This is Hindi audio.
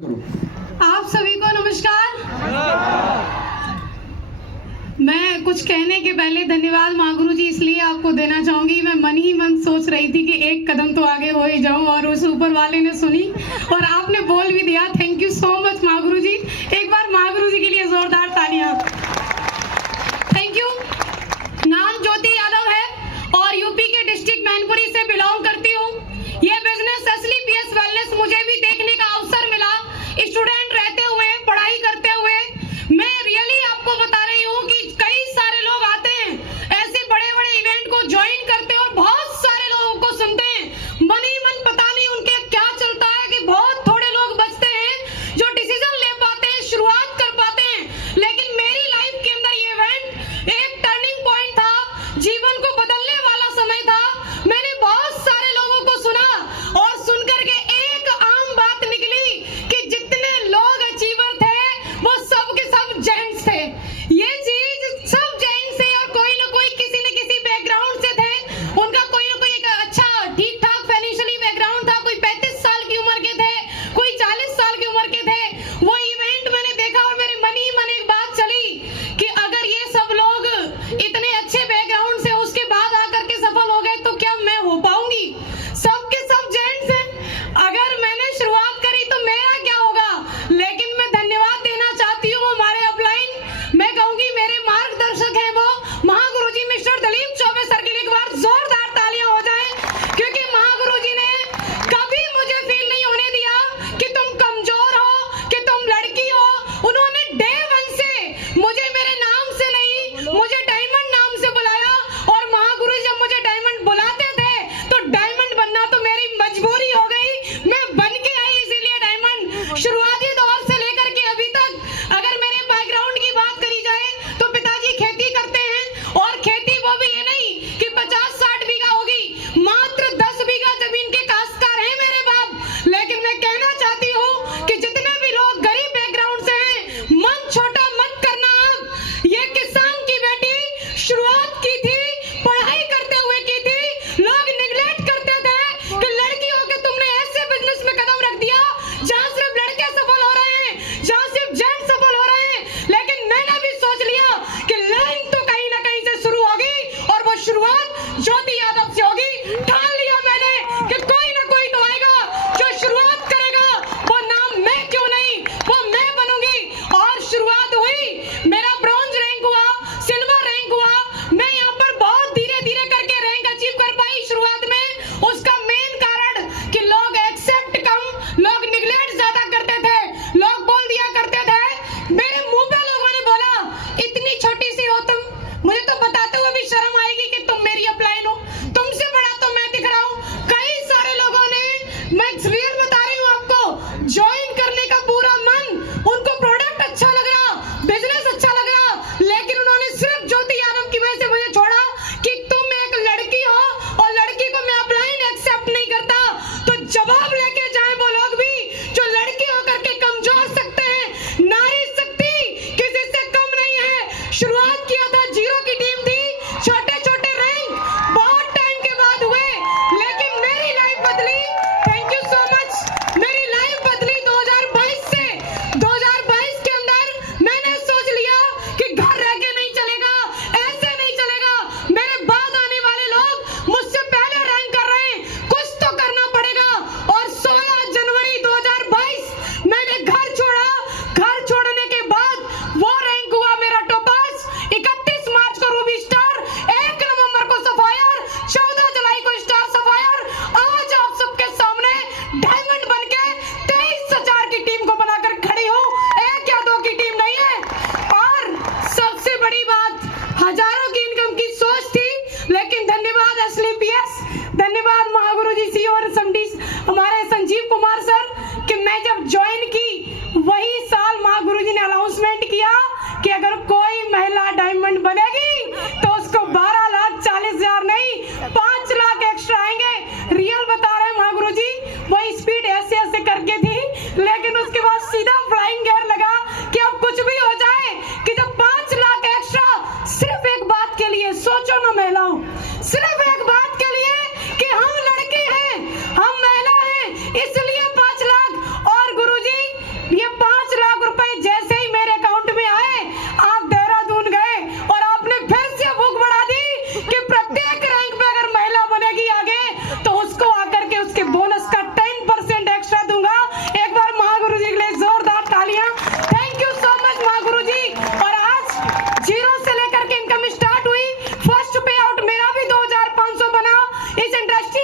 आप सभी को नमस्कार। मैं कुछ कहने के पहले धन्यवाद माँ गुरु जी इसलिए आपको देना चाहूंगी। मैं मन ही मन सोच रही थी कि एक कदम तो आगे हो ही जाऊं और उस ऊपर वाले ने सुनी और आपने बोल भी दिया। थैंक यू सो मच माँ गुरु जी। एक बार माँ गुरु जी के लिए जोरदार तालियां। Thank you. नाम ज्योति यादव है और यूपी के डिस्ट्रिक्ट मैनपुरी से बिलोंग करती हूँ। ये बिजनेस असली पीएस वेलनेस मुझे भी देखने का अवसर मिला स्टूडेंट रहते हुए, पढ़ाई करते हुए। मैं रियली आपको बता रही हूँ कि कई सारे लोग आते हैं ऐसे बड़े बड़े इवेंट को ज्वाइन करते हैं और बहुत सारे लोगों को सुनते हैं। मन ही मन पता नहीं उनके क्या चलता है कि बहुत थोड़े लोग बचते हैं जो डिसीजन ले पाते हैं, शुरुआत कर पाते हैं। लेकिन मेरी लाइफ के अंदर ये इवेंट एक टर्निंग पॉइंट था, जीवन को बदलने वाला समय था। मैंने बहुत सारे लोगों को सुना और सुनकर के एक आम बात निकली कि जितने लोग अचीवर थे वो सब के सब जेंट्स थे। ये चीज सब जेंट्स थे और कोई ना कोई किसी न किसी बैकग्राउंड से थे। उनका कोई ना कोई एक अच्छा ठीक ठाक फाइनेंशियली बैकग्राउंड था। कोई 35 साल की उम्र के थे, कोई 40 साल की उम्र के थे। वो इवेंट मैंने देखा और मेरे मन ही मन एक बात चली कि अगर ये सब लोग इतने अच्छे बैकग्राउंड से उसके बाद आकर के सफल हो गए तो क्या मैं हो पाऊंगी? सबके सब जेंट्स हैं। अगर मैंने शुरुआत करी तो मेरा क्या होगा? लेकिन मैं धन्यवाद देना चाहती हूँ हमारे अपलाइन। मैं कहूंगी मेरे मार्गदर्शक हैं वो महागुरु जी मिस्टर दलीप चौबे सर के लिए एक बार जोरदार तालियां हो जाएं, क्योंकि महागुरु जी ने कभी मुझे फील नहीं होने दिया कि तुम कमजोर हो, कि तुम लड़की हो। उन्होंने डे वन से मुझे मेरे नाम से नहीं, मुझे डायमंड नाम से बुलाया और महागुरु जी जब मुझे डायमंड बुलाते थे तो डायमंड बनना तो मेरी मजबूरी हो गई। मैं बन के आई इसीलिए डायमंड। शुरुआती दौर से लेकर के अभी तक अगर मेरे बैकग्राउंड की बात करी जाए तो पिताजी खेती करते हैं और खेती वो भी ये नहीं कि 50-60 बीघा होगी, मात्र 10 बीघा जमीन के काश्तकार हैं मेरे बाप। लेकिन मैं कहना चाहती हूँ कि जितने भी लोग गरीब बैकग्राउंड से हैं, मन छोटा मत करना। आप ये किसान की बेटी शुरुआत की थी, पढ़ाई करते हुए की थी। लोग निगलेक्ट करते थे कि लड़की हो के तुमने ऐसे बिजनेस में कदम रख दिया जहाँ सिर्फ लड़के सफल हो रहे हैं, जहाँ सिर्फ जेंट्स सफल हो रहे हैं। लेकिन मैंने भी सोच लिया कि लाइन तो कहीं ना कहीं से शुरू होगी और वो शुरुआत ज्योति यादव से होगी। ठान लिया मैंने कि कोई ना कोई तो आएगा जो शुरुआत करेगा। वो नाम मैं क्यों नहीं, वो मैं बनूंगी। और शुरुआत हुई, मेरा ब्रॉन्ज रैंक हुआ, सिल्वर रैंक हुआ। मैं यहाँ पर बहुत धीरे धीरे करके रैंक अचीव कर पाई शुरुआत में। उसका मेन कारण कि लोग एक्सेप्ट कम, लोग निगलेक्ट ज्यादा करते थे। लोग बोल दिया करते थे, मेरे मुंह पे लोगों ने बोला इतनी छोटी सी हो तुम। मुझे तो बताते हुए भी शर्म आएगी कि तुम मेरी अपलाइन हो, तुमसे बड़ा तो मैं दिख रहा हूँ। कई सारे लोगों ने, मैं रियल बता रही हूँ आपको, ज्वाइन करने का पूरा मन, उनको प्रोडक्ट अच्छा लग रहा, बिजनेस अच्छा लग रहा, लेकिन उन्होंने सिर्फ ज्योति यादव की वजह से मुझे छोड़ा कि तुम एक लड़की हो और लड़की को मैं अपलाइन एक्सेप्ट नहीं करता। तो जवाब लेके जाए वो लोग भी जो लड़की होकर के कमजोर सकते हैं। नारी शक्ति किसी से कम नहीं है। शुरुआत किया था, जीरो की टीम थी, छोटे छोटे रैंक बहुत टाइम के बाद हुए, लेकिन मेरी लाइफ बदली। Thank you so much. मेरी लाइफ बदली 2022 से। 2022 के अंदर मैंने सोच लिया कि घर रह के नहीं चलेगा, ऐसे नहीं चलेगा। मेरे बाद आने वाले लोग मुझसे पहले रैंक कर रहे हैं, कुछ तो करना पड़ेगा। और 16 जनवरी 2022 मैंने घर छोड़ा। घर छोड़ने के बाद वो रैंक हुआ मेरा टॉपर्स। 31 मार्च को रूबी स्टार, 1 नवंबर को सफायर, 14 जुलाई को स्टार सफायर। आज आप सबके सामने डायमंड बनके 23,000 की टीम को बनाकर खड़ी हूँ, एक या दो की टीम नहीं है। और सबसे बड़ी बात, हजारों की इनकम की सोच थी, लेकिन धन्यवाद असली पीएस, धन्यवाद महागुरु जी सी और हमारे संजीव कुमार सर कि मैं जब ज्वाइन की वही साल महागुरु जी ने अनाउंसमेंट किया कि अगर कोई महिला डायमंड बनेगी तो उसको 12,40,000 नहीं 5 लाख एक्स्ट्रा आएंगे। रियल बता रहे हैं महागुरु जी, वही स्पीड ऐसे ऐसे करके थी, लेकिन उसके बाद सीधा फ्लाइंग गियर लगा कि अब कुछ भी हो जाए कि जब 5 लाख एक्स्ट्रा सिर्फ एक बात के लिए, सोचो ना महिलाओं, सिर्फ एक बात के लिए कि हम लड़की हैं, हम महिला हैं, इसलिए 5 लाख। और गुरुजी इस इंडस्ट्री